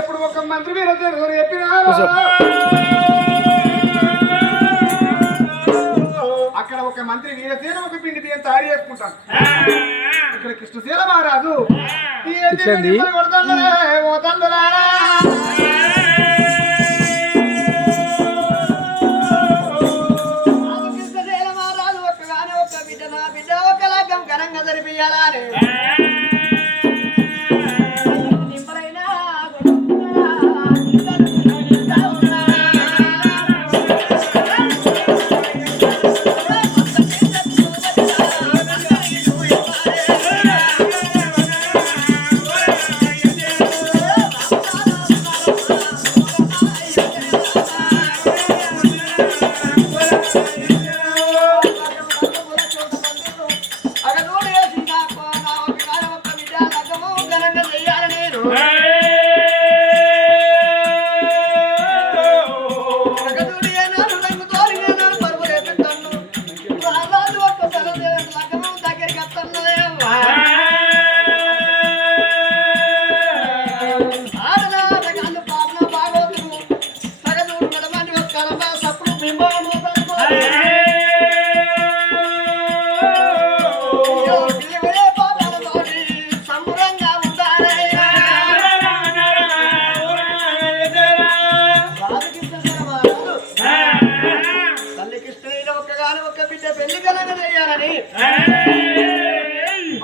ఎప్పుడు ఒక మంత్రి మీరు చెప్పినారు అక్కడ ఒక మంత్రి వీరసేన ఒక పిండి బియ్యం తయారు చేసుకుంటాను ఇక్కడ కృష్ణశీల మహారాజు కృష్ణశీల మహారాజు ఒక్కగానే ఒక్క బిడ్డ నా బిడ్డ ఒక లగ్గం ఘనంగా జరిపియాలా అని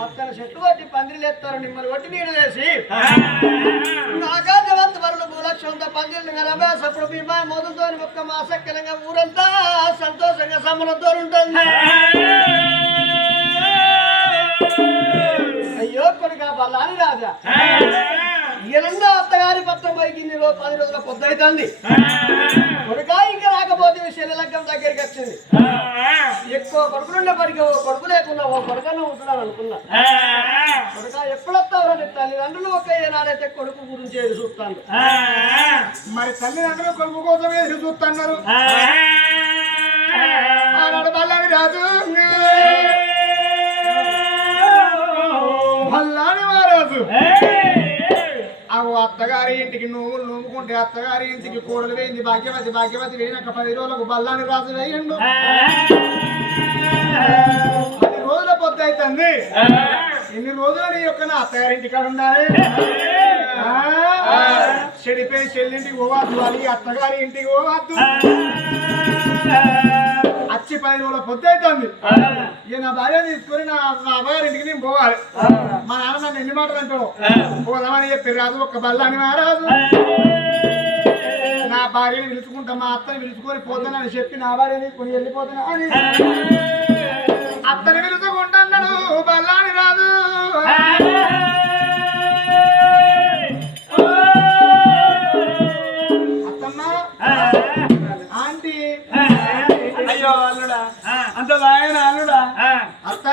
పక్కన చెట్టు కొట్టి పందిరిలు ఎత్తారు నిమ్మలు కొట్టి నీళ్ళు వేసి నాగాజవంత వరులు భూలక్ష్మంతో పందిరిలు గనబా సప్పుడు బీమా మొదలుతో ఒక్క మాసక్కలంగా ఊరంతా సంతోషంగా సమ్మలంతో ఉంటుంది అయ్యో కొడుక బల్లాని రాజా ఈయనంగా అత్తగారి పత్రం పైకి 10 రోజుల పొద్దు అవుతుంది కొడుక ఇంకా రాకపోతే శని లగ్గం దగ్గరికి వచ్చింది ఎక్కువ కొడుకులుండే పడికి కొడుకు లేకుండా ఓ కొడుకన్నా ఉంటున్నాను అనుకున్నా కొడుక ఎప్పుడొస్తావు తల్లిదండ్రులు ఒక ఏనాడైతే కొడుకు గురించి ఎదురు చూస్తాను మరి తల్లిదండ్రులు కొడుకు కోసం ఎదురు చూస్తున్నారు ఆనాడు బల్లాని రాజు బల్లాని మహారాజు అత్తగారి ఇంటికి నువ్వులు నూముకుంటే అత్తగారి ఇంటికి కూడలు వేయింది భాగ్యవతి వేయినాక 10 రోజులకు బల్లాని రాజు వేయండు 10 రోజుల పొద్దు అవుతుంది ఎన్ని రోజులు నీ యొక్క నా అత్తగారింటికి ఉండాలి చెడిపోయి చెల్లింటికి పోవద్దు అది అత్తగారి ఇంటికి పోవద్దు వచ్చి 10 రోజుల పొద్దు అవుతుంది ఇక నా భార్య తీసుకొని నా అమ్మగారి ఇంటికి నేను పోవాలి మా నాన్న నన్ను ఎన్ని మాటలు అంటావు పోదామని చెప్పి రాదు ఒక్క బల్లాని మహారాజు నా భార్యని పిలుచుకుంటా మా అత్తని పిలుచుకొని పోతానని చెప్పి నా భార్యని కొని వెళ్ళిపోతున్నా అని అత్తని పిలుచుకుంటున్నాడు బల్లాని రాజు అత్తమ్మ ఆంటీ అయ్యో అల్లుడా అంత బాగా అల్లుడా అత్త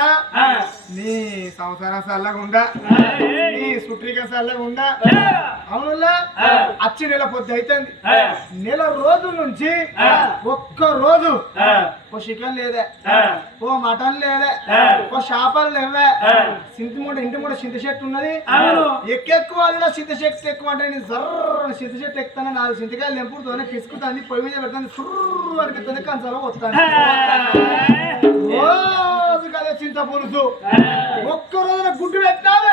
నీ సంసారం చల్లగా ఉందా నీ సుట్రిక చల్లగా ఉందా అవునులా అచ్చి నెల పొద్దు అవుతుంది నెల రోజుల నుంచి ఒక్క రోజు ఓ చికెన్ లేదే ఓ మటన్ లేదే ఓ చేపలు లేవే ఇంటి మూడ చింత చెట్టు ఉన్నది ఎక్కువ వాళ్ళ చింత చెట్టు ఎక్కువ అంటే నేను జర్ర చింత చెట్టు ఎక్కుతాను 4 చింతకాయలు నింపుడుతోనే పిసుకుతాను పొయ్యి మీద పెడతాను సుర్రు అనిపిస్తుంది కంచాలో వస్తాను రోజు కదా చింత పులుసు ఒక్క రోజున గుడ్డు పెట్టాలి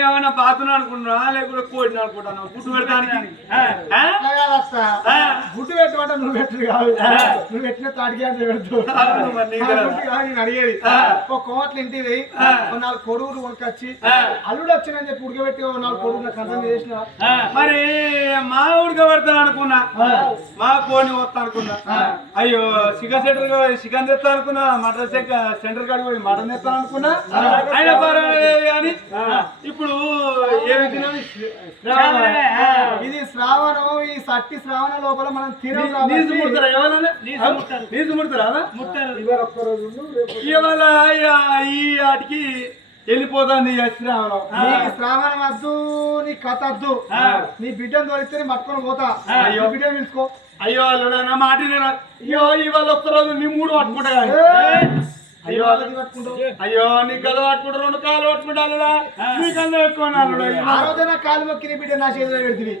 ఏమన్నా బాతున్నా అనుకున్నా లేకపోతే కోడిని అనుకుంటున్నావు గుడ్డు పెడతానికి గుడ్డు పెట్టమంటే నువ్వు పెట్టు కాదు నువ్వు పెట్టిన తాటికి అంటే పెడుతూ అడిగేది ఒక కోట్ల ఇంటివి 4 కొడుగులు కొనుకొచ్చి అల్లుడు వచ్చినని చెప్పి ఉడకబెట్టి 4 కొడుగులు కంచం చేసిన మరి మా ఉడకబెడతాను అనుకున్నా మా కోడిని వస్తా అనుకున్నా అయ్యో చికెన్ చికెన్ తెస్తా అనుకున్నా మటన్ సెంటర్ కాడికి పోయి మటన్ తెస్తాను అనుకున్నా అయినా పర్వాలేదు కానీ ఇప్పుడు ఏమి తినాలి ఇది శ్రావణం ఈ సట్టి శ్రావణ లోపల మనం నీసు ముడతారా ఇవాళ ఈ ఆటికి వెళ్ళిపోతుంది శ్రావణం నీ శ్రావణం వద్దు నీ కథ వద్దు నీ బిడ్డను తోలిస్తే పట్టుకొని పోతా అయ్యో బిడ్డను పిలుచుకో అయ్యో వాళ్ళు నా మాట అయ్యో ఇవాళ ఒక్కరోజు నీ 3 పట్టుకుంటా అయ్యో అయ్యో నీ కళ్ళు పట్టుకుంటా 2 కాళ్ళు పట్టుకుంటా నీ కళ్ళు ఎక్కువ ఆ రోజున కాలు మొక్కిన బిడ్డ నా చేతిలో పెడుతుంది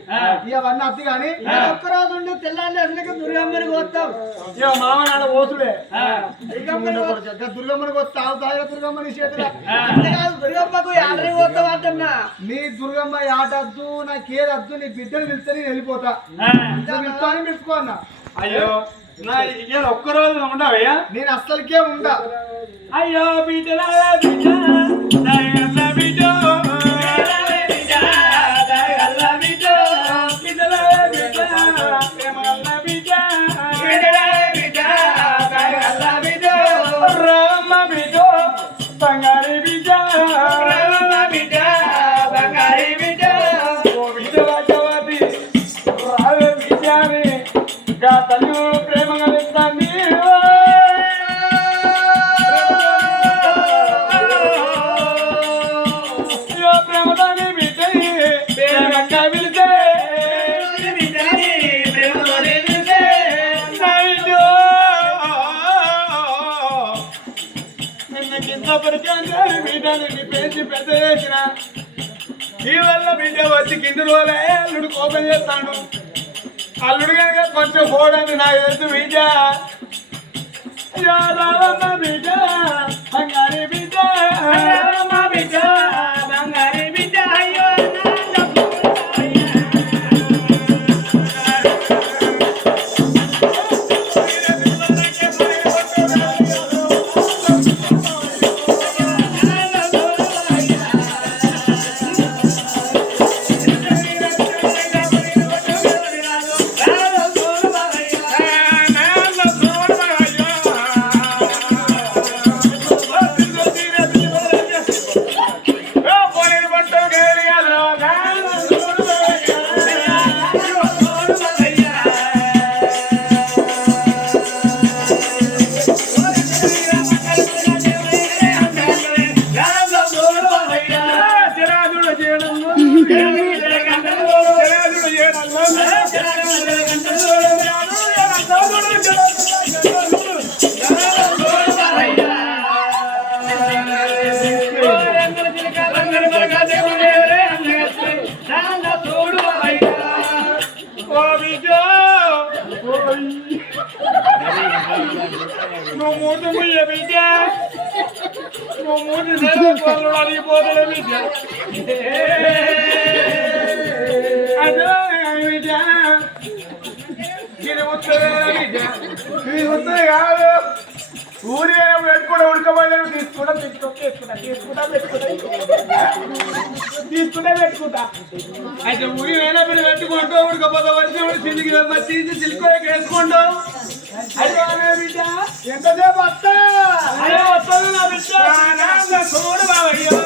ఇక అవన్నీ అత్తి కానీ ఒక్కరోజు ఉండి తెల్లారి అందుకే దుర్గమ్మని వస్తాం ఇక మామ నాన్న ఓసుడే దుర్గమ్మని వస్తా తాగిన దుర్గమ్మని చేతుల అంతేకాదు దుర్గమ్మకు ఆర్డర్ పోతాం అంటున్నా నీ దుర్గమ్మ ఆటద్దు నాకేదద్దు నీ బిడ్డను పిలిస్తే నేను వెళ్ళిపోతా పిలుస్తా అని పిలుచుకో అన్న అయ్యో నా ఇవాళ ఒక్కరోజు ఉండవయ్యా నేను అస్సలకే ఉండా అయ్యో బిడ్డలా బిడ్డ దయగల్ల బిడ్డ దయగల్ల బిడ్డ బిడ్డలా బిడ్డ ప్రేమగల్ల బిడ్డ బిడ్డలా బిడ్డ దయగల్ల బిడ్డ రామ బిడ్డ బంగారి బిడ్డ రామ బిడ్డ బంగారి బిడ్డ ఓ బిడ్డ వాటి రావే బిడ్డని గా తల్లి ప్రేమగా వెళ్తాంది ప్రేమతోని బిడ్డని ప్రేమంగా పిలిచే ప్రేమతోని పిలిచే నిన్న కింద పరిచయం బిడ్డని పెంచి పెద్ద చేసిన ఈ వల్ల బిడ్డ వచ్చి కింది రోజులే అల్లుడు కోపం చేస్తాడు అల్లుడు కనుక కొంచెం పోవడానికి నాకు తెలుసు బిడ్డ రావమ్మ బిడ్డ బంగారి బిడ్డ రావమ్మ బిడ్డ బంగారి బిడ్డ అయ్యో నువ్వు మూడు ముయ్య బిడ్డ నువ్వు మూడు అడిగిపోతలే బిడ్డ అదే బిడ్డ ఇది వస్తుంది బిడ్డ ఇది వస్తుంది కాదు ఊరి పెట్టుకుంటా ఉడకబడలేదు తీసుకుంటా పెట్టుకుంటా అయితే ఊరి వేరే మీరు పెట్టుకుంటూ ఉడకపోతే వచ్చి సిల్లికి తీసి సిల్క్ వేసుకుంటావు ఎంతసేపు వస్తా వస్తుంది నా బిడ్డ చూడు బాబయ్యో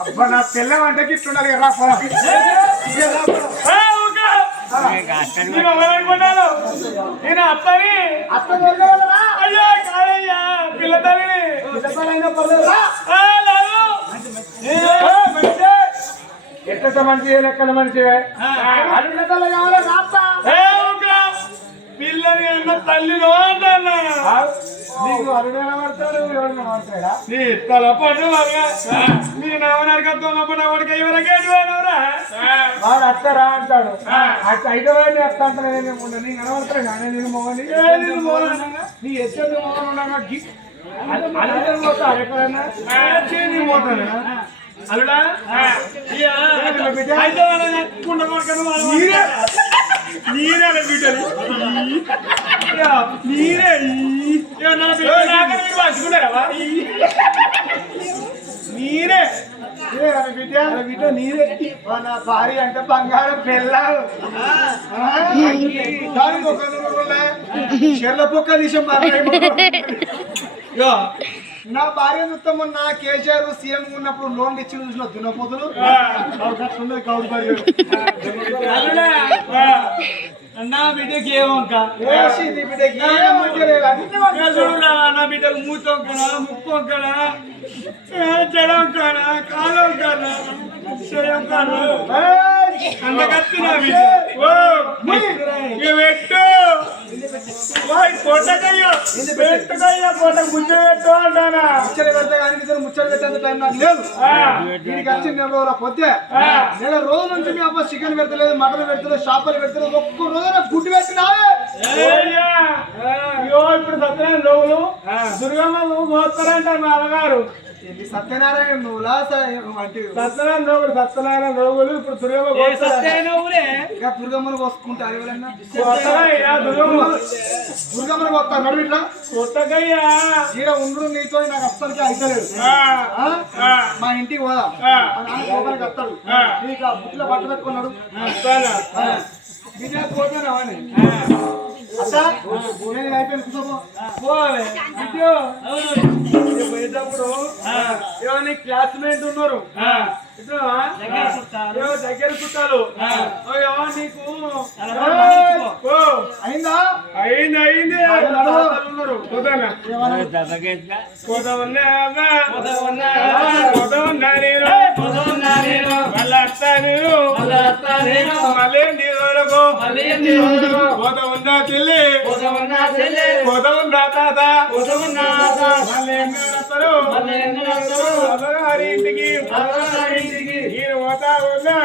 అబ్బా నా పిల్ల వంటకి ఇట్లుండాలి నేను అత్తని అయ్యో కాదయ్యా పిల్ల తల్లిని ఎట్ట మంచి లెక్కల మనిషి అడుగుల తల్ల కావాలి పిల్లని అన్న తల్లిలో అంటన్నా నీకు అరుడైనా పడతాడు ఎవరైనా పడతాడా నీ తల పట్టు నీ నవనరకత్వం వాడికి ఎవరికేటువైనవరా వాడు అత్తరా అంటాడు అట్ట అయితే వాడిని అత్త అంటాడు నేను కనబడతాడు కానీ నేను మోగని నీ ఎచ్చని మోగన్ ఉండగా అల్లుడు పోతాడు ఎక్కడైనా నీ పోతాను అల్లుడా అయితే నీరే బిడ్డలు నీరే పంచుకుంటారా నీరే బిడ్డ నీరే నా భార్య అంటే బంగారం పెళ్ళావు దానికి ఒక చెర్ల పొక్క తీసాం నా భార్య చూస్తాము నా కేసీఆర్ సీఎం ఉన్నప్పుడు లోన్ ఇచ్చి చూసిన దున్నపోతులు గౌడ్ భార్య నా బిడ్డకి ఏమంక నా బిడ్డకు మూతొంకనా ముక్కొంకనా జడం కానా కాలం కానా క్షయం కానా అంతకత్తి నా బిడ్డ పెట్టు పొట్టకయ్యో పెట్టుకయ్యో పొట్ట ముచ్చ పెట్టు అంటానా ముచ్చట పెట్టేంత టైం నాకు లేదు దీనికి వచ్చి నెల రోజుల పొద్దే నెల రోజుల నుంచి మీ అమ్మ చికెన్ పెడతలేదు మటన్ పెడతలేదు చేపలు పెడతలేదు ఒక్క రోజున గుడ్డు పెట్టినావే ఇప్పుడు సత్యనారాయణ రోజులు దుర్గమ్మ పోతారంట మా అమ్మగారు సత్యనారాయణ నువ్వులా అంటే సత్యనారాయణ రోగులు ఇప్పుడు దుర్గమ్మను కోసుకుంటారు ఎవరన్నా దుర్గమ్మ దుర్గమ్మను కోస్తారు నడువిట్లా కొత్తగయ్యా ఈడ ఉండు నీతో నాకు అస్సలకి అయితలేదు మా ఇంటికి పోదా కోపానికి వస్తాడు నీకు ఆ బుట్టిలో బట్ట పెట్టుకున్నాడు బిడ్డ పోతున్నావా నేను అయిపోయింది కూర్చోపో పోయేటప్పుడు ఏమని క్లాస్మేట్ ఉన్నారు దగ్గర చుట్టాలు నీకు అయిందా అయింది ఉన్నారు ఉన్నా చెల్లి తాత ఇంటికి నేను పోతా ఉన్నా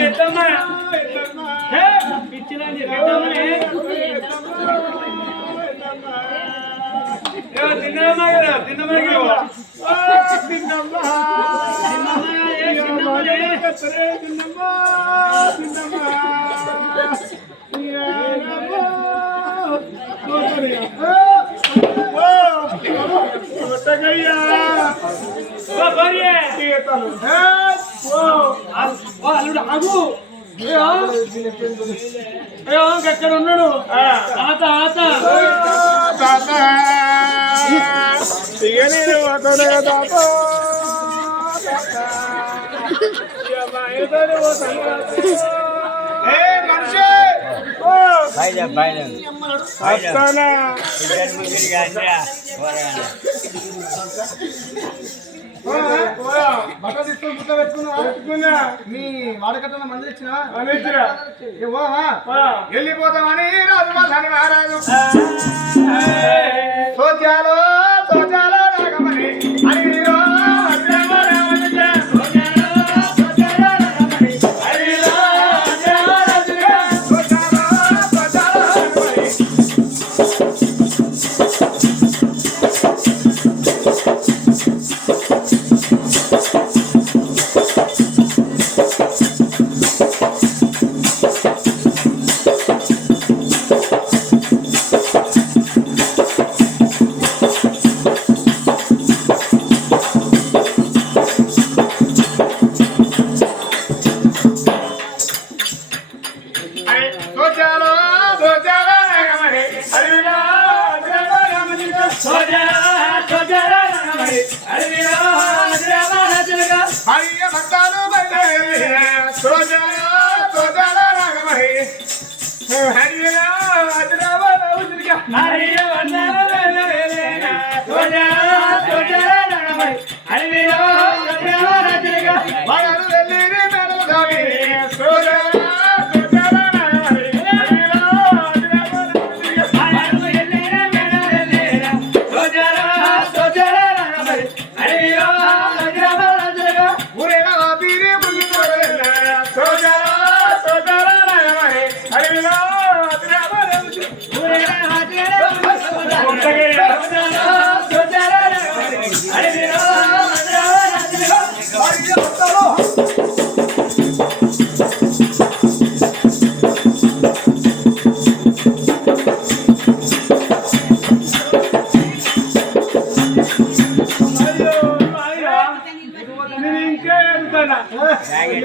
ఎద్దమ్మా పిచ్చినండి ఎక్కడ ఉన్నాడు బట్ట తీసుకొని గుట్ట పెట్టుకున్నా నీ వాడకట్ట మందులు ఇచ్చినా వెళ్ళిపోతామని రాజు మహారాజు సోచాలో రాగమని అడిగిరో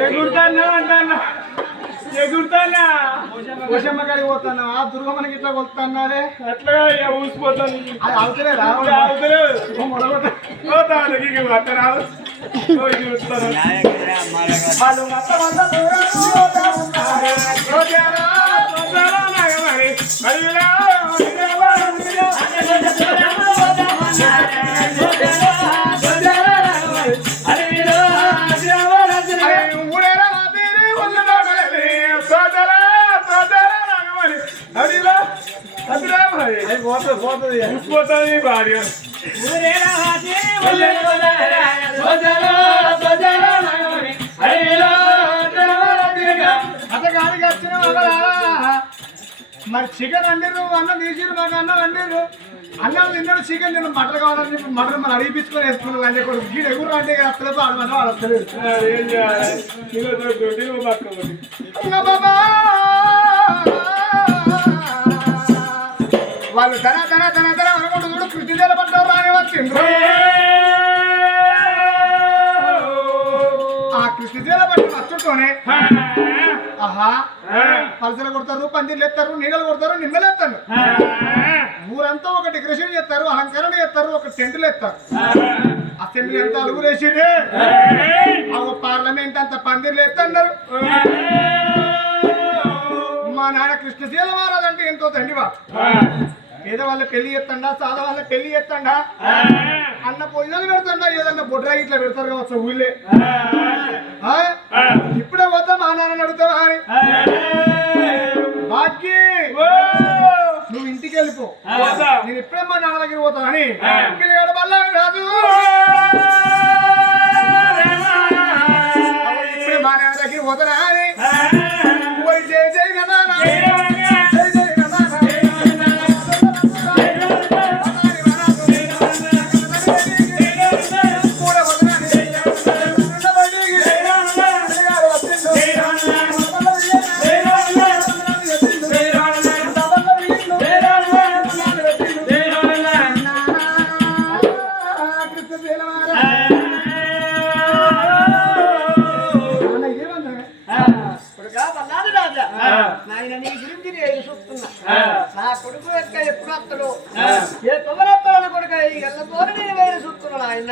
ఎగురుతానా అంటానా ఎగురుతానా పోషమ్మ కాడికి పోతాను ఆ దుర్గమ్మకి ఇట్లా కొలుతాన్నారే అట్లా ఊసిపోతాను అది అవుతలేదా వాళ్ళు మొత్తం అంతా పోతుంది ఊసిపోతుంది భార్య అతగాడికి వచ్చిన మరి చికెన్ వండిరు అన్నం తీసిరు మాకు అన్నం వండిరు అన్నం తిన్నాడు చికెన్ తిన్న మటన్ కావాలని మటన్ మనం అడిగిపించుకొని వేసుకున్నాం అంటే కూడా గీడ ఎగురు అంటే అత్తలేదు ఆడమని వాడు వస్తలేదు ఏం చేయాలి వాళ్ళు ధన ధన ధన ధన అనుకుంటూ చూడు కృష్ణ జల పట్టారు రాని వచ్చిండ్రు ఆ కృష్ణ జల పట్టు వచ్చుతోనే ఆహా పలసలు కొడతారు పందిర్లు ఎత్తారు నీడలు కొడతారు నిమ్మలు ఎత్తారు ఊరంతా ఒక డెకరేషన్ చేస్తారు అలంకరణ చేస్తారు ఒక టెంట్లు ఎత్తారు అసెంబ్లీ అంతా అలుగురు వేసిరే పార్లమెంట్ అంతా పందిర్లు ఎత్తన్నారు మా నాన్న కృష్ణశీల మహారాజ్ అంటే ఎంతో తండ్రివా పేద వాళ్ళ పెళ్లి ఎత్తండా సాద వాళ్ళ పెళ్లి ఎత్తండా అన్న భోజనాలు పెడతాడా ఏదన్నా బొడ్రా ఇట్లా పెడతారు కావచ్చు ఊళ్ళే ఇప్పుడే పోతా మా నాన్న అడుగుతావా అని బాకీ నువ్వు ఇంటికి వెళ్ళిపో నేను ఇప్పుడే మా నాన్న దగ్గర పోతాను అని పిల్లగాడు వల్ల రాదు ఇప్పుడే మా నాన్న దగ్గర పోతానా అని జై జై నమా నా కొడుకు యొక్క ఎప్పుడు వస్తాడు ఏ తొమ్మిది కొడుకు ఎల్లతో నేను వేరు చూస్తున్నాడు ఆయన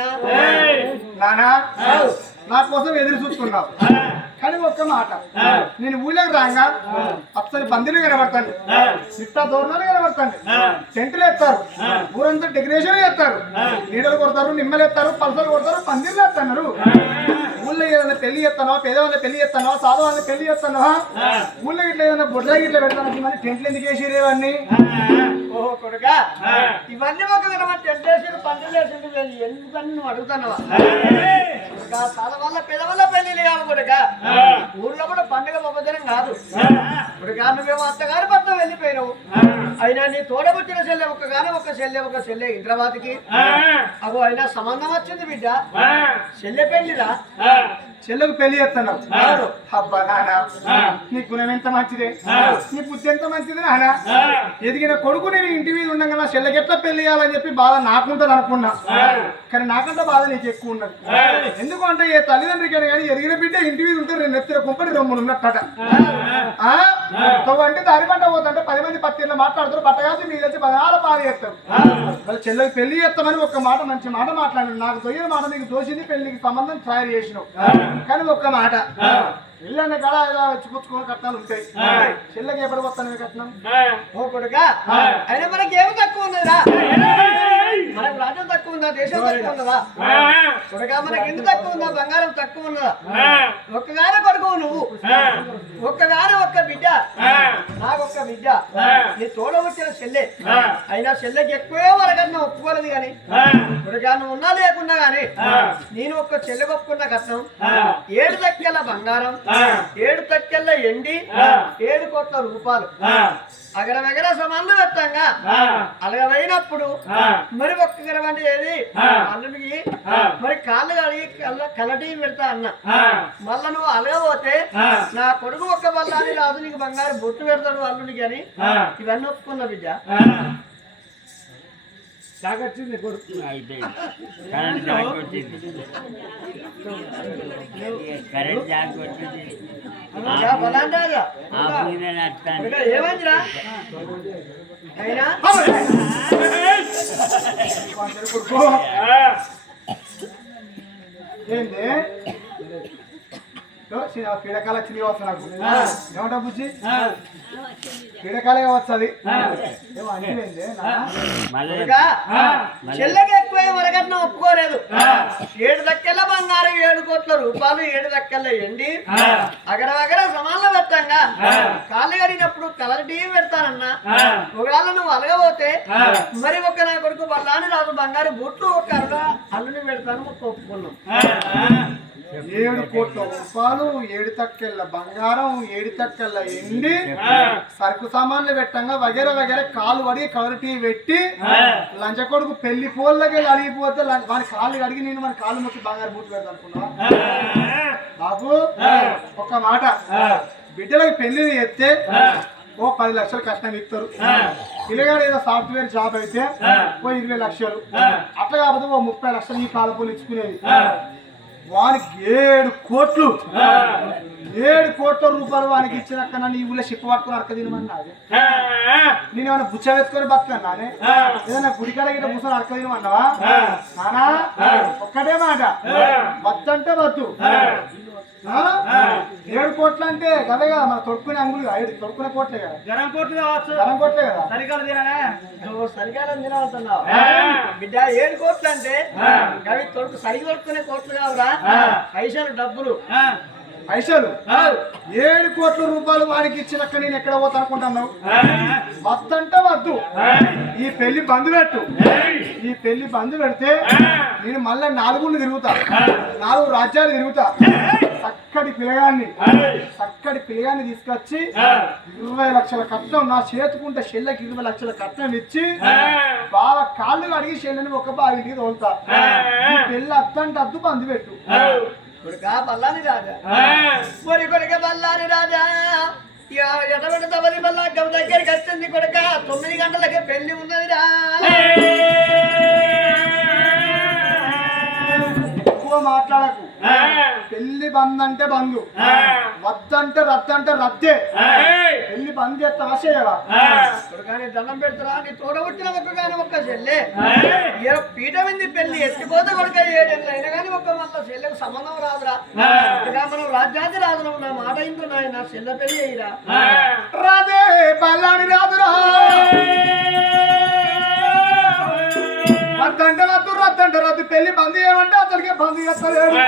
నానా నా కోసం ఎదురు చూస్తున్నావు కానీ ఒక్క మాట నేను ఊళ్ళోకి రాగా అసలు పందిలు కనబడతాను చిట్టా దూరణాలు కనబడతాను టెంట్లు ఎత్తారు ఊరంతా డెకరేషన్ చేస్తారు నీడలు కొడతారు నిమ్మలు ఎత్తారు పలసలు కొడతారు పందిర్లు ఎత్తన్నారు ఊళ్ళో ఏదైనా పెళ్లి చేస్తానో పేదవాళ్ళ పెళ్లి చేస్తానో సాధవాళ్ళ పెళ్లి చేస్తానో ఊళ్ళో ఇట్లా ఏదైనా బొడ్ల ఇట్లా పెడతాను మరి టెంట్లు ఎందుకు వేసిరు ఇవన్నీ ఓహో కొడుకా ఇవన్నీ ఒక టెంట్ వేసి పందిర్లు వేసి ఎందుకని నువ్వు అడుగుతానవా సాధవాళ్ళ పేదవాళ్ళ పెళ్లి కాదు కొడుకా ఊర్లో కూడా పండుగ పబ్బదనం కాదు కొడుకా నువ్వేమో అత్తగారి పట్ల వెళ్ళిపోయినావు అయినా నీ తోడబుట్టిన చెల్లె ఒక చెల్లె ఇంద్రవాతికి అగో అయినా సంబంధం వచ్చింది బిడ్డ చెల్లె పెళ్లిరా చెల్లెకు పెళ్లి చేస్తున్నావు అబ్బా నానా నీ గుణం ఎంత మంచిదే నీ బుద్ధి ఎంత మంచిది నానా ఎదిగిన కొడుకు నేను ఇంటి మీద ఉండగా నా చెల్లెకి ఎట్లా పెళ్లి చేయాలని చెప్పి బాధ నాకుంటది అనుకున్నా కానీ నాకంటే బాధ నీకు ఎక్కువ ఉన్నది ఎందుకు అంటే ఏ తల్లిదండ్రికి కానీ ఎదిగిన బిడ్డ ఇంటి మీద ఉంటే రెండు నెత్తిన కుంపటి రొమ్ములు ఉన్నట్టట అంటే దారి పంట పోతుంటే 10 మంది పత్తిలో మాట్లాడుతారు బట్ట కాసి మీద వచ్చి 16 పాలు చేస్తారు వాళ్ళ చెల్లెకి పెళ్లి చేస్తామని ఒక మాట మంచి మాట మాట్లాడారు నాకు తొయ్యని మాట నీకు దోషింది పెళ్లికి సంబంధం తయారు చేసినావు కానీ ఒక్క మాట ఇళ్ళన్న కాడ ఏదో చిపుచ్చుకొని కట్నాలు ఉంటాయి చెల్లెకి ఎప్పుడు వస్తాను కట్నం ఓ కొడుకా అయినా మనకి ఏమి తక్కువ ఉన్నదా మనకు రాజ్యం తక్కువ ఉందా దేశం తక్కువ ఉన్నదా కొడుకా మనకి ఎందుకు తక్కువ ఉందా బంగారం తక్కువ ఉన్నదా ఒక్కగానే కొడుకు నువ్వు ఒక్కగానే ఒక్క బిడ్డ నాకొక్క బిడ్డ నీ తోడ వచ్చిన చెల్లె అయినా చెల్లెకి ఎక్కువే వరకన్నా ఒప్పుకోలేదు కానీ కొడుకా నువ్వు ఉన్నా లేకున్నా గానీ నేను ఒక్క చెల్లె ఒప్పుకున్న కట్నం 7 తక్కెళ్ళ బంగారం 7 తక్కెళ్ళ ఎండి 7 కోట్ల రూపాయలు అగరమెగర సమాన్లు పెట్టంగా అలగైనప్పుడు మరి ఒక్క గరం అంటే ఏది అల్లుడికి మరి కాళ్ళు కడిగి కలటీ పెడతా అన్న మళ్ళా నువ్వు అలగపోతే నా కొడుకు ఒక్క బల్లాని రాదు నీకు బంగారు బొట్టు పెడతాడు అల్లుడికి అని ఇవన్నీ ఒప్పుకున్న బిడ్డ జాగొచ్చింది కొడుకు అయిపోయింది కరెంట్ జాగ్ కొట్టింది కరెంట్ జాగ్ కొట్టింది ఆ మీద అట్టాను ఏమైందిరా అయినా కొడుకు ఏంది పీడకాల చిన్ని వస్తా నాకు ఏమంటా బుజ్జి పీడకాలే వస్తుంది ఏమో అంటే చెల్లెకి ఎక్కువ వరకట్నం ఒప్పుకోలేదు 7 దక్కెళ్ళ బంగారం 7 కోట్ల రూపాయలు 7 దక్కెళ్ళ ఎండి అగరవగర సమాన్లు పెట్టంగా కాళ్ళు కడిగినప్పుడు కలర్ టీవీ పెడతానన్నా ఒకవేళ నువ్వు అలగబోతే మరి ఒక నా కొడుకు వల్లాని రాదు బంగారు బూట్లు ఒక అల్లుని పెడతాను ఒప్పుకున్నాం 7 కోట్ల రూపాయలు 7 తక్కెళ్ళ బంగారం 7 తక్కెళ్ళ ఎండి సరుకు సామాన్లు పెట్టంగా వగేర వగేర కాలు అడిగి కవరటీ పెట్టి లంచ కొడుకు పెళ్లి పోళ్ళకి అడిగిపోతే వాడి కాళ్ళు అడిగి నేను మన కాళ్ళు మొత్తం బంగారు బూట్లు పెడతా అనుకున్నా బాబు ఒక మాట బిడ్డలకు పెళ్లి చేస్తే ఓ 10 లక్షలు కష్టం ఇస్తారు పిల్లగాడు ఏదో సాఫ్ట్వేర్ జాబ్ అయితే ఓ 20 లక్షలు అట్లా కాకపోతే ఓ 30 లక్షలు ఈ కాలపోలు ఇచ్చుకునేది వానికి 7 కోట్ల రూపాయలు వానికి ఇచ్చినాక నీ ఊళ్ళో చెప్పు పట్టుకుని అడక తినమన్నాది నేను ఏమైనా బుచ్చ వెతుకొని బతుకన్నానే ఏదైనా గుడికాడ గిట్ట కూర్చొని అడక తినమన్నావా నానా ఒక్కటే మాట వద్దంటే వద్దు 7 కోట్లు అంటే కదే కదా మన తొడుక్కునే అంగులు తొడుక్కునే కోట్లే కదా జనం కోట్లు కావచ్చు జనం కోట్లే కదా సరికాలు తిననే నువ్వు సరికాలం తినవుతున్నావు బిడ్డ 7 కోట్లు అంటే అవి తొడుకు సరిగి తొడుక్కునే కోట్లు కావురా పైసలు డబ్బులు పైసలు 7 కోట్ల రూపాయలు వాడికి ఇచ్చినాక నేను ఎక్కడ పోతా అనుకుంటున్నావు వద్దంటే వద్దు ఈ పెళ్లి బంద్ పెట్టు ఈ పెళ్లి బంద్ పెడితే నేను మళ్ళీ 4 ఊళ్ళు తిరుగుతా 4 రాజ్యాలు తిరుగుతా చక్కటి పిల్లగాన్ని తీసుకొచ్చి 20 లక్షల కట్నం నా చేతుకుంటే చెల్లెకి 20 లక్షల కట్నం ఇచ్చి బాగా కాళ్ళు అడిగి చెల్లెని ఒక బాగా ఇంటికి తోలుతా ఈ పెళ్లి అద్దంటే అద్దు బంద్ పెట్టు కొడుక బల్లాని రాజా మరి కొడుక బల్లాని రాజా ఎటువంటి తమది బల్లా గమ దగ్గరికి వచ్చింది కొడుక 9 గంటలకే పెళ్లి ఉన్నదిరా ఎక్కువ మాట్లాడకు పెళ్లి బంద్ అంటే బంధు వద్దంటే రద్దంటే రద్దే పెళ్లి బంద్ చేస్తావా చేయవా కొడుకాని దండం పెడతారా నీ తోడబుట్టిన ఒక్కగాని ఒక్క చెల్లె ఏ పీట మీద పెళ్లి ఎత్తిపోతే కొడుక 7 ఏళ్ళు అయినా కానీ ఒక్క మళ్ళా చెల్లెకు సంబంధం రాదురా ఇక మనం రాజ్యాది రాజులం నా మాట ఇంటూ నాయన చెల్లె పెళ్లి అయ్యిరా రాదే పల్లాని రాదురా వద్దంటే వద్దు రద్దంటే రద్దు పెళ్లి బంద్ చేయమంటే అతనికి బంద్ చేస్తలేదు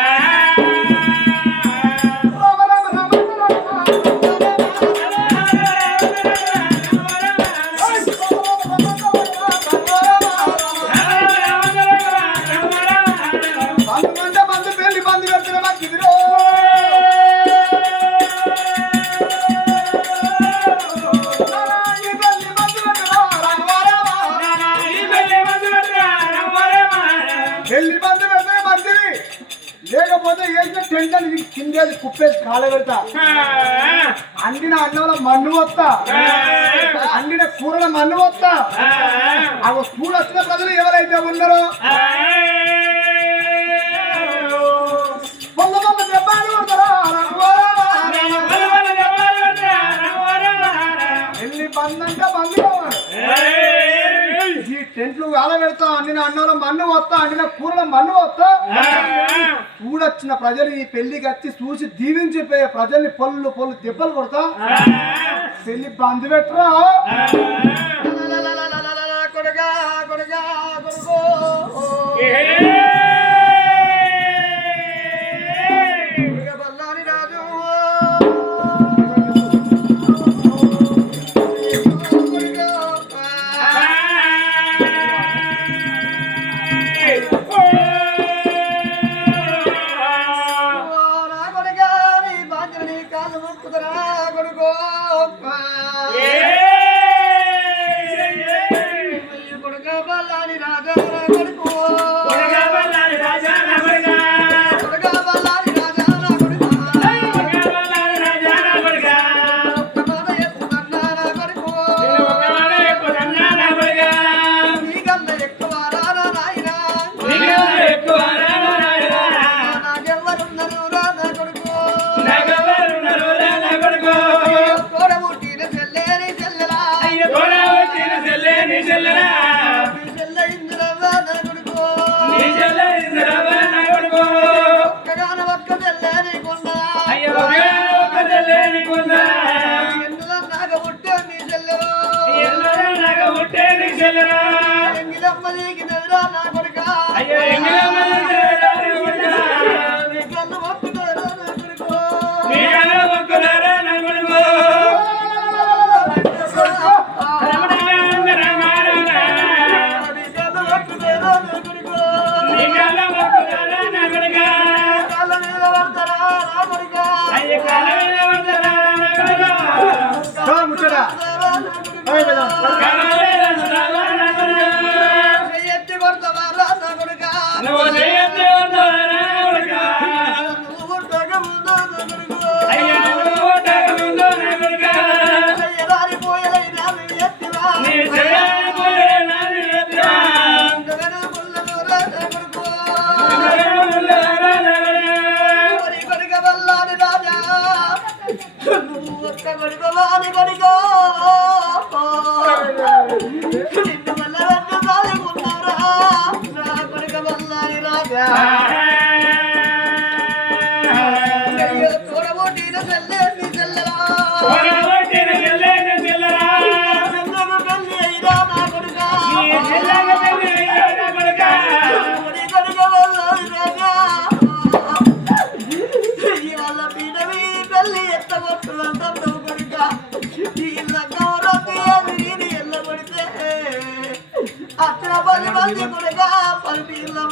పెళ్లి బంద్ పెడితే మంచిది లేకపోతే వేసిన టెంట్ కిందేది కుప్పేసి కాళ్ళ పెడతా అండిన అన్నంలో మన్ను వస్తా అండిన కూరల మన్ను వస్తా ఆ స్కూల్ వచ్చిన ప్రజలు ఎవరైతే ఉన్నారో దెబ్బలు కొడతారా పెళ్లి బంద్ అంటే బంద్ ఈ టెంట్లు కాల పెడతా అండిన అన్నంలో మన్ను వస్తా అండిన కూరల మన్ను వస్తా చూడొచ్చిన ప్రజలు ఈ పెళ్లికి వచ్చి చూసి దీవించిపోయే ప్రజల్ని పొల్లు దెబ్బలు కొడతా పెళ్లి బంద్ పెట్టరా కొడుగా కొడుగా కొడుకో బల్లాని రాజు కొడుక బల్లాని రాజా కొడుకో ముచ్చట ఎత్తి కొడతావా నా కొడుకా నువ్వు పుట్టక ముందు నా కొడుకు ఎలారి పోయలైనా నీ ఎత్తివా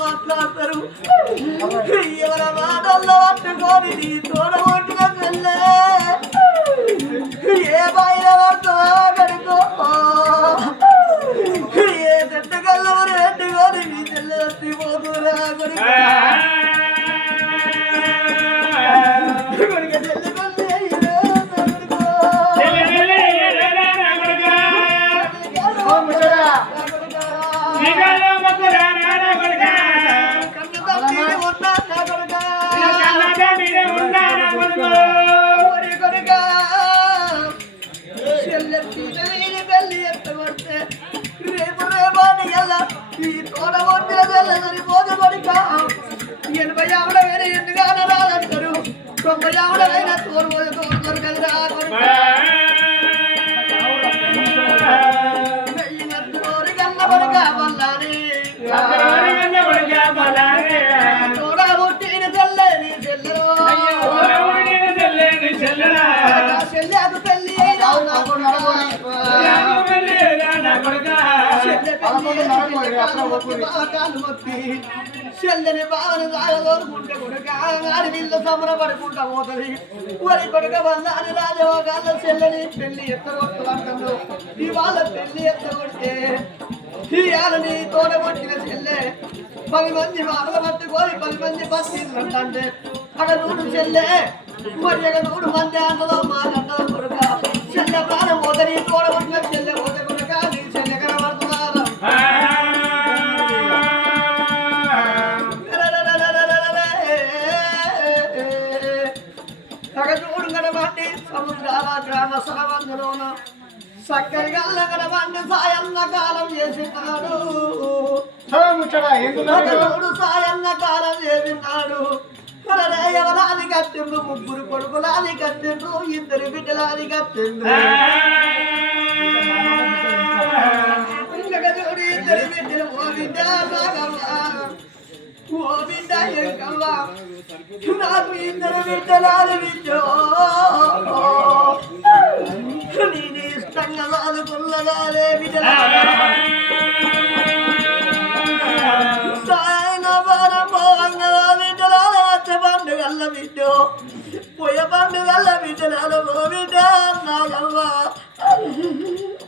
మాట్లాడతారు ఎవరి మాటల్లో పట్టుకొని నీ తోడబొట్టుగా వెళ్ళే ఏ బయట పడతావా కడుకో ఏ చెట్టుకెళ్ళవరు ఎట్టుకొని నీ చెల్లెత్తి పోతురా కొడుకు చెల్లని బావని దాగదోరుకుంటే కొడుక అడవిల్లో సంబరపడుకుంటా పోతుంది వరి కొడుక వల్లని రాజవాగాళ్ళ చెల్లని పెళ్లి ఎత్తగొట్టుకుంటాడు ఇవాళ పెళ్లి ఎత్తగొడితే ఇవాళని తోడగొట్టిన చెల్లె 10 మంది మాటలు పట్టుకొని 10 మంది పట్టిందంటే అక్కడ నూడు చెల్లె మరి అక్కడ 100 మంది అంటలో మాట్లాడతారు కొడుక చెల్లె ప్రాణం పోతని తోడగొట్టిన చెల్లె పోతే కొడుక నీ చెల్లె కనబడుతున్నారు చూడు కనబండి సముద్రాల గ్రామ సరవందులోన చక్కని గల్ల కనబండి సాయన్న కాలం చేసినాడు చూడు సాయన్న కాలం చేసినాడు ఎవరాని కట్టిండు 3 కొడుకులాని కట్టిండు 2 బిడ్డలాని కట్టిండు చూడు 2 బిడ్డలు ఓ బిడ్డ ఓ బిడ్డ ఎంకవ్వా నాకు 2 బిడ్డలాని బిడ్డో నేను ఇష్టంగా వాదుకున్నదాలే బిడ్డలా పండుగల్ల బిడ్డో పోయ పండుగల్ల బిడ్డలాలు ఓ బిడ్డ నాగవ్వ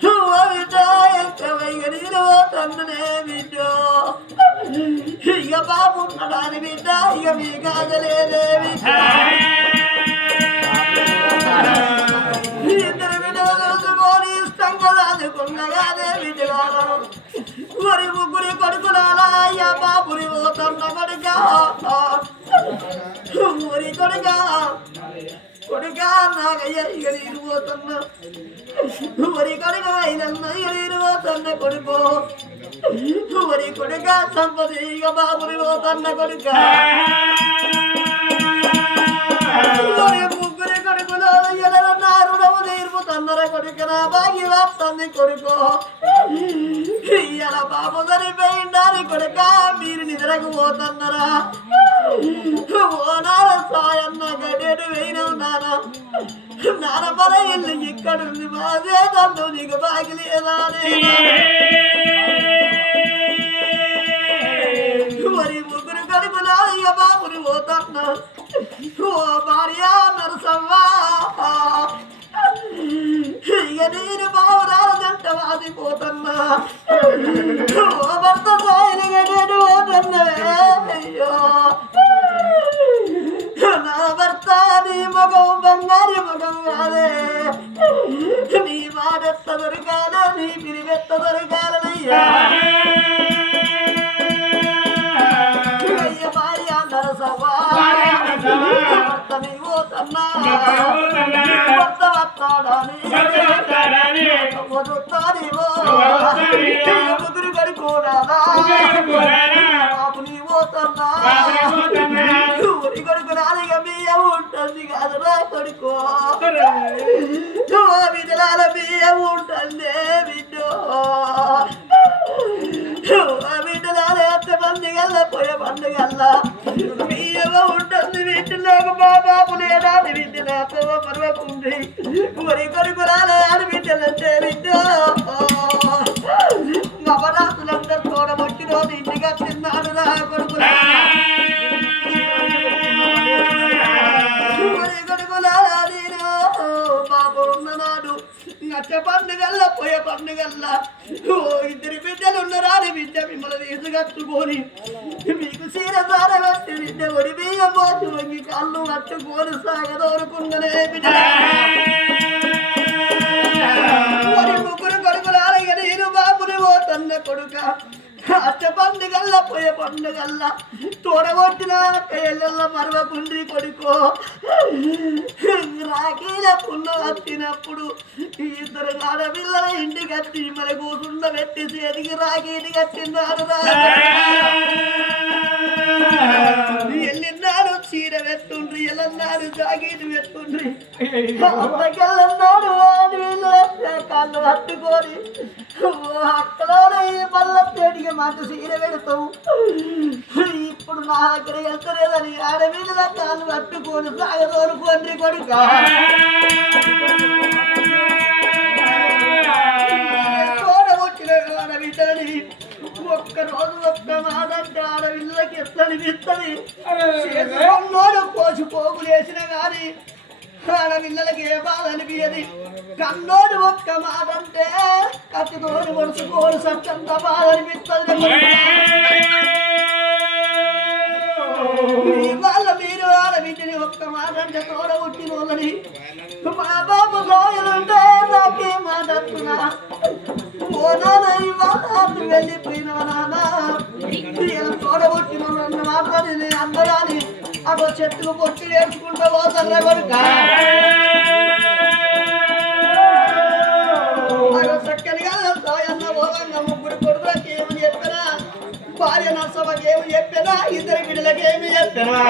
ఓ బిడ్డ ఎంకవైగడిలో తన్నునే బిడ్డో ఇక బాబు ఉన్నాడని బిడ్డ ఇక మీ కాదలేదే బిడ్డ 2 బిడ్డలు చూసుకొని ఇష్టంగా దాదుకున్నగానే బిడ్డలాలను మరి 3 కొడుకులాలా అయ్యా బాబుని పోతున్న కొడుక ఊరి కొడుక నాగయ్య ఇక నీరు పోతున్నా ఊరి కొడుక అయినన్న ఇక నీరు పోతున్న కొడుకు ఊరి కొడుక సంపద ఇక బాబుని పోతున్న కొడుక 3 కొడుకులు నారుడము తీర్పుతున్నర కొడుక నా బాగి వస్తుంది కొడుకు ఇయ్యాల బాబు చనిపోయిండాని కొడుక మీరు నిద్రకు పోతున్నారా ఓ నాన్న సాయన్న గడేడు వేయినవు నాన్న పర ఇల్లు ఇక్కడుంది మాదే తల్లు నీకు బాగి లేదా మరి 3 కొడుకులా ఇక బాబుని పోతున్నా ఓ భార్య నరసవ్వా ఇక నేను బాబురాలంట వాదిపోతున్నా ఓ భర్త సాయినిగా నేను పోతున్నవే అయ్యో నా భర్త నీ మగం బంగారు మగం కాదే నీ మాడెత్త దొరకాల నీ పిరివెత్త దొరకాలనయ్యా అయ్య భార్య నరసవ్వా భర్త నీవో తన్నా భర్త వస్తాడని వదుతానివో ముగ్గురు కడుకోరాదా బాబు నీవో తన్నా ఊరి కొడుకు నాలుగ బియ్యం ఉంటుంది కదరా కొడుకో విధులాల బియ్యం ఉంటుంది బిడ్డో బిడ్డలాల ఎంతమంది గల్ల పోయే పండుగల్లా బియ్యం ఉంటుంది బిడ్డలోకి మా బాబు లేదాని బిడ్డలతో పర్వకుంది ఊరి కొడుకు రాలేదని బిడ్డలంటే బిడ్డో నవరాత్రులందరూ తోడబొట్టి రోజు ఇంటిగా తిన్నాడు నా కొడుకులా బాబు ఉన్ననాడు నచ్చ పండుగల్లా పోయే పండుగల్లా ఇద్దరు బిడ్డలు ఉన్నారాని బిడ్డ మిమ్మల్ని తీసుకట్టుకొని మీకు చీర సార పెట్టి బిడ్డ ఒడి బియ్యం పోతు వంగి కళ్ళు కట్టుకొని సాగదోరుకున్ననే బిడ్డ ముగ్గురు కొడుకులాల నేను బాబుని పోతన్న కొడుక అచ్చ పండుగల్లా పోయే పండుగల్లా తోడగొట్టిన కయ్యల్ల మరవకుండ్రి కొడుకో రాఖీల పుల్ల వచ్చినప్పుడు ఇద్దరు ఆడపిల్లల ఇంటికి వచ్చి మన కూసుండ పెట్టి చేతికి రాఖీని కట్టినారు ఎల్లిన్నాడు చీర పెట్టుండ్రి ఎల్లన్నాడు జాకీని పెట్టుండ్రి అంతకెళ్ళన్నాడు కాళ్ళు పట్టుకొని అక్కలోనే మళ్ళా తేడిగా మంచి చీర పెడతావు ఇప్పుడు నా దగ్గర వెళ్తలేదని ఆడమీద కాళ్ళు పట్టుకొని సాగదోరుకోండి కొడుక తోడబొట్టిన ఆడబిడ్డని ఒక్క రోజు ఒక్క మాదంటే ఆడపిల్లలకి ఎట్లనిపిస్తుంది చేసుకున్నోడు కోసి పోగులు వేసిన కానీ ఆడపిల్లలకి ఏ బాధ అనిపించది కన్నోడు ఒక్క మాదంటే కత్తితోడు పొడుచుకోడు సత్యంత బాధ అనిపిస్తుంది వాళ్ళ మీరు ఆడబిడ్డని ఒక్క మాట అంటే తోడబుట్టిన వాళ్ళని మా బాబు సోయలుంటే నాకే మాట్లాడుతున్నా ఓ నాన్న ఇవాళ వెళ్ళిపోయిన నాన్న తోడబుట్టిన వాళ్ళని మాట్లాడి అందరాని అదో చెట్టుకు పొట్టి వేసుకుంటూ పోతారా కొడుక చక్కనిగా సోయన్న పోలంగా ముగ్గురు కొడుకులకి ఏమని చెప్పినా భార్య నర్సమ్మకి ఏమి చెప్పినా ఇద్దరు బిడ్డలకి ఏమి చెప్పినా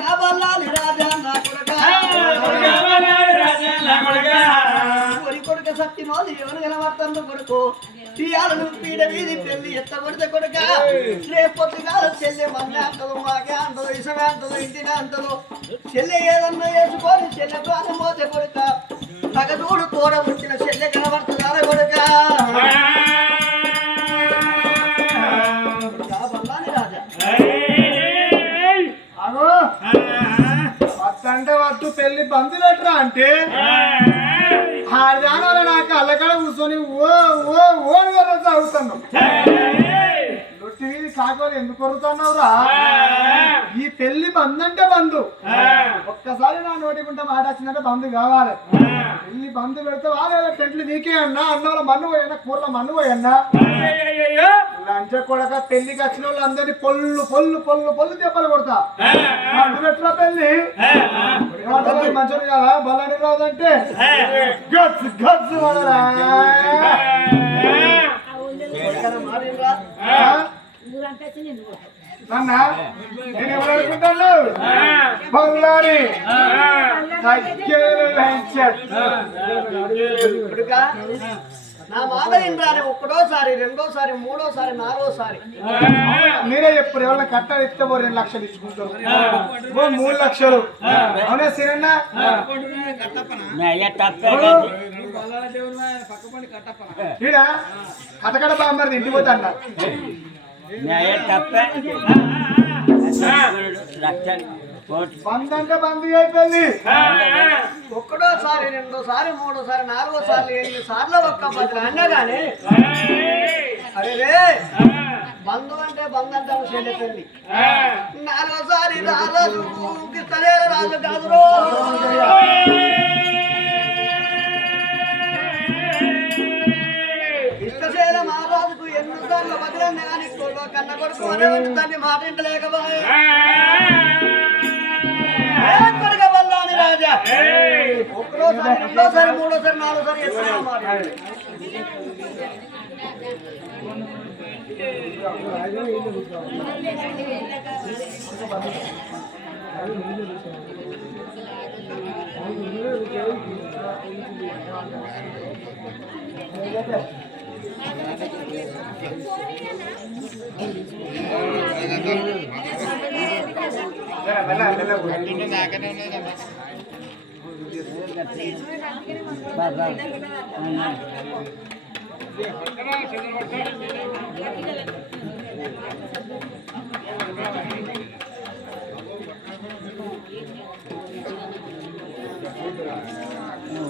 కావాలి రాజా నా కొడుక సత్యమోది ఎవరు కనబడుతుందో కొడుకు తీయాలను పీడ వీధి పెళ్లి ఎత్తబడితే కొడుక రేపొద్దుగా చెల్లె మన్న అంటదు మాకే అంటదు ఇసమే అంటదు ఇంటినే అంటదు చెల్లె ఏదన్నా వేసుకొని చెల్లె ద్వారా మోసే కొడుక తగదూడు తోడ వచ్చిన చెల్లె కనబడుతుందా కొడుక అంటే వద్దు పెళ్లి బంధులెట్రా అంటే ఆడదాని నాకు అల్లకడ కూర్చొని అవుతున్నాం లొట్టి కాకోలు ఎందుకు కొరుతున్నావురా ఈ పెళ్లి బంధు అంటే బంధు ఒక్కసారి నా నోటికుంటే మాట వచ్చిందంటే బంధు కావాలి పెళ్లి బంధు పెడితే వాళ్ళు టెంట్లు నీకే అన్నా అన్నంలో మన్ను పోయన్నా కూరలో మన్ను పోయన్నా లంచ కొడక పెళ్లికి వచ్చిన వాళ్ళు అందరినీ పొల్లు పొల్లు పొల్లు పొల్లు దెబ్బలు కొడతా ఎట్లా పెళ్లి మంచోడు కదా బలాని రాదంటే గచ్చు గచ్చు అన్నా నేను ఎవరు అనుకుంటాను బల్లాని నా మాట ఏంటారు ఒక్కటోసారి రెండోసారి మూడోసారి నాలుగోసారి మీరే చెప్పారు ఎవరైనా కట్టాలి ఇస్తే 2 లక్షలు ఇచ్చుకుంటారు 3 లక్షలు అవునా సిరన్న ఈడ కటకడ బామ్మది ఇంటికి పోతా అన్న బంద్ అంటే బంద్ అయిపోయింది ఒక్కటోసారి రెండోసారి మూడోసారి నాలుగోసారి 8 సార్లు ఒక్క పత్రం అన్నా కానీ అరే రే బంధు అంటే చెల్లిపోయింది నాలుగోసారి రాలేదు రాళ్ళు కాదు ఇష్టశైల మహారాజుకు ఎన్నిసార్లు వదిలేంది కానీ కన్న కొడుకు అనే ఉంటుందండి మాట ఇంటలేకపోయా రాజా ఒక్కరోసారి రెండోసారి మూడోసారి నాలుగోసారి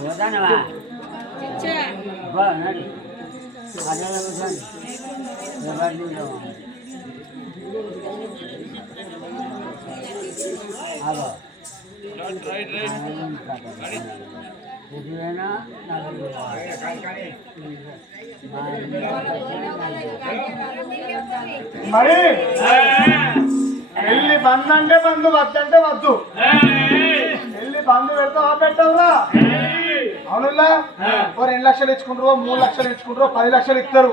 వదనవా నడి అదే అదో మరి వెళ్ళి బంద్ అంటే బంధు వద్దంటే వద్దు వెళ్ళి బంధు పెడతావా పెట్టవురా అవునులా 2 లక్షలు ఇచ్చుకుంటారు 3 లక్షలు ఇచ్చుకుంటారు 10 లక్షలు ఇస్తారు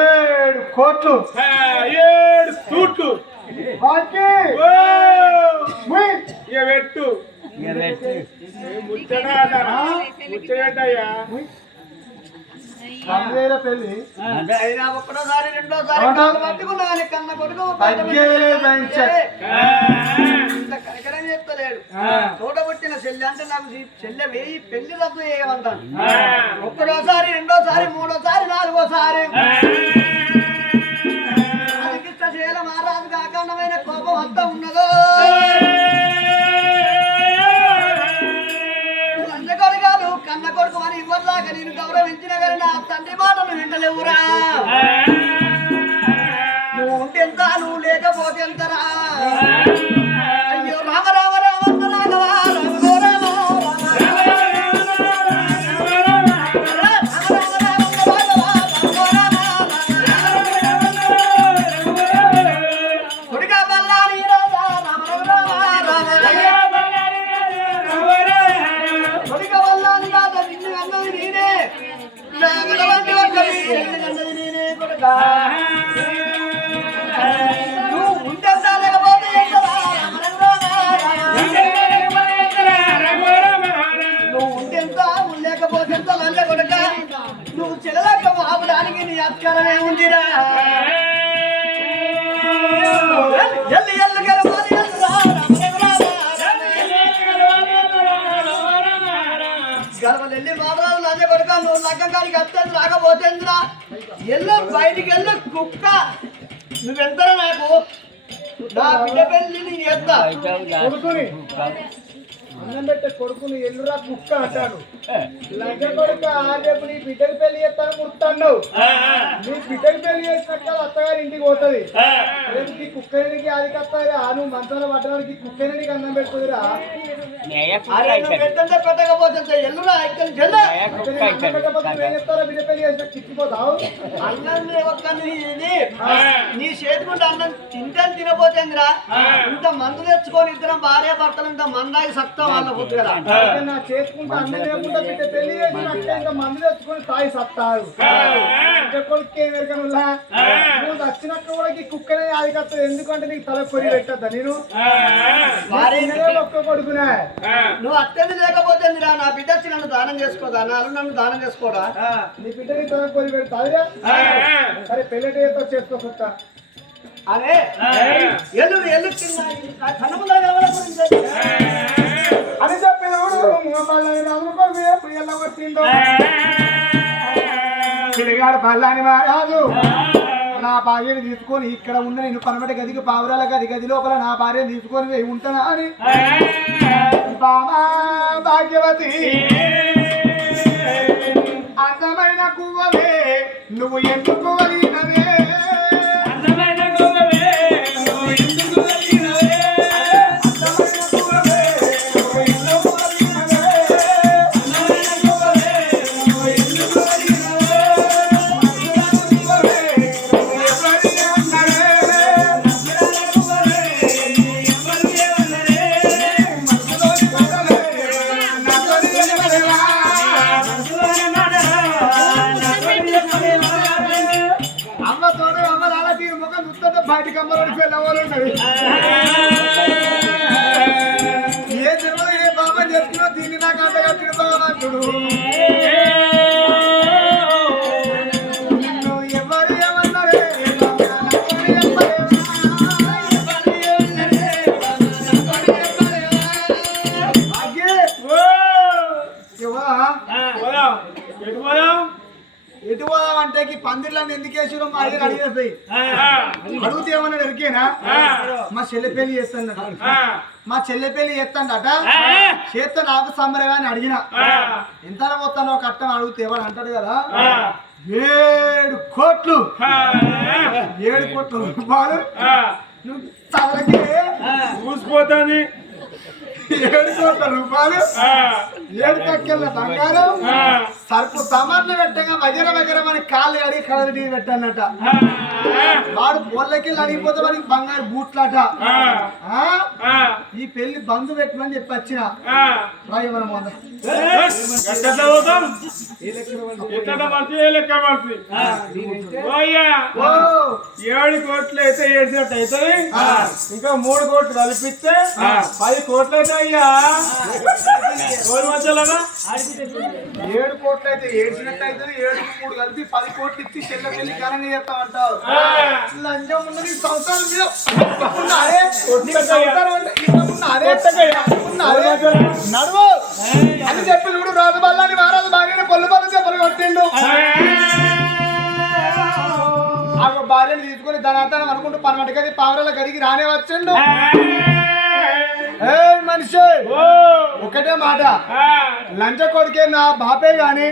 7 కోట్లు 7 సూట్లు బాకీ పెట్టు ముచ్చటయ్యా పెళ్లి అయినా ఒక్కటోసారి రెండోసారి పట్టుకున్నా కన్న కొడుకు కనకరం చెప్తలేడు చూడబుట్టిన చెల్లె అంటే నాకు చెల్లె వేయి పెళ్లి రద్దు చేయమంటాను ఒక్కటోసారి రెండోసారి మూడోసారి నాలుగోసారి శైల మహారాజుకు అఖండమైన కోపం అంతా ఉన్నదో లంచకొడుగాను కన్న కొడుకు అని ఇవ్వదాకా నేను గౌరవించిన కానీ నా తండ్రి మాటలు వింటలేవురా నువ్వు ఉంటే ఎంత నువ్వు లేకపోతే ఎంతరా అయ్యో రామ రామ రామ రాఘవా నువ్వు చెల్లక ఆపడానికి నీ అధికారమే ఉందిరా గర్వలెల్లి మామరాలు లంజ కొడుక నువ్వు లగ్గం కాడికి అత్యంత రాకపోతేంద్రా ఎల్లో బయటికి వెళ్ళి కుక్క నువ్వెంతరా నాకు నా బిడ్డ పెళ్లి నేను చేస్తా కొడుకుని అన్నం పెట్టే కొడుకుని ఎల్లురా కుక్క అంటాను లంచ కొడుక రేపు నీ బిడ్డకి పెళ్లి చేస్తాను ముడుతాను నీ బిడ్డకి పెళ్లి చేసినట్టు అత్తగారి ఇంటికి పోతుంది రేపు ఈ కుక్కనికి అది కత్తారా నువ్వు మంచంలో పట్టడానికి కుక్కనికి అన్నం పెడుతుందిరా పెట్టకపోతే ఎల్లురా ఇక్కడ చెప్తారా బిడ్డ పెళ్లి చేసిన తిప్పిపోతావు అన్నం నీ చేతికుంటే అన్నం తింటే తినపోతేందిరా ఇంత మందు తెచ్చుకొని ఇద్దరం భార్య భర్తలు ఇంత మందాకి సత్తా వాళ్ళ బుద్ధి కదా నా చేసుకుంటే అన్నం లేకుండా బిడ్డ పెళ్లి చేసి ఇంకా మందు తెచ్చుకొని తాయి సత్తారు కొడుకు ఏం ఎరకనుల్లా నువ్వు వచ్చినట్టు కూడా ఈ కుక్కనే ఆదికత్తు ఎందుకంటే నీకు తల కొరి పెట్టద్దా నేను ఒక్క కొడుకునే నువ్వు అత్తది లేకపోతే రా నా బిడ్డ వచ్చి నన్ను దానం చేసుకోదా నా అల్లు నన్ను దానం చేసుకోడా నీ బిడ్డని తల కొరి పెడతా సరే పెళ్ళటి చేసుకో చూస్తా అరే ఎల్లు ఎల్లు కన్నముందర అని చెప్పినప్పుడు పిల్లగాడు పల్లాని మహారాజు నా భార్యని తీసుకొని ఇక్కడ ఉన్న నేను పనబడి గదికి పావురాల గది లోపల నా భార్యను తీసుకొని ఉంటానా అని బామా భాగ్యవతి అందమైన కువ్వవే నువ్వు ఎందుకు వలినవే బయటికి అమ్మవాడి పిల్లవాళ్ళు ఉన్నది ఏ జన్మలో ఏ బాబా చేసుకున్నా దీన్ని నాకు అంటగట్టిన బాబాంతుడు నిన్ను ఎవరు ఏమన్నారే ఎటు పోదాం అంటే పందిర్లను ఎందుకు వేసిరో మా అడిగి అడిగేపోయి అడిగితే ఏమన్నా ఎరికేనా మా చెల్లె పెళ్లి చేస్తాడట మా చెల్లె పెళ్లి చేస్తాడట చేస్తే నాకు సమ్మరగా అని అడిగిన ఎంత పోతానో కట్టం అడిగితే ఎవరు అంటాడు కదా 7 కోట్లు 7 కోట్ల రూపాయలు నువ్వు చదలకి చూసిపోతాను 7 కోట్ల రూపాయలు 7 కక్కెళ్ళ బంగారం సరుకు సామాన్లు పెట్టగా వగర అని కాళ్ళు అడిగి కలది పెట్టానట వాడు పొల్లకి అడిగిపోతే వాడికి బంగారు బూట్లాట ఈ పెళ్లి బంధు పెట్టమని చెప్పి వచ్చిన రాయమనం ఏడు కోట్లు అయితే ఏడ్చినట్టు అవుతుంది ఇంకా 3 కోట్లు కలిపిస్తే 10 కోట్లు అయితే అయ్యా మధ్యలోగా 7 కోట్లు అయితే ఏడ్చినట్టు అవుతుంది 7 3 కలిపి 10 కోట్లు ఇచ్చి చెల్ల పెళ్లి ఘనంగా చేస్తామంటావు లంచం ఉన్నది సంవత్సరాల మీద నడువు అని చెప్పి చూడు రాజు బల్లాని మహారాజు బాగానే పొల్లు పనులు చెప్పలు కొట్టిండు ఆ భార్యను తీసుకుని ధనార్థనం అనుకుంటూ పన్నటికది పావురాల గడికి రానే వచ్చిండు మనిషి ఒకటే మాట లంచ కొడుకే నా బాపే గాని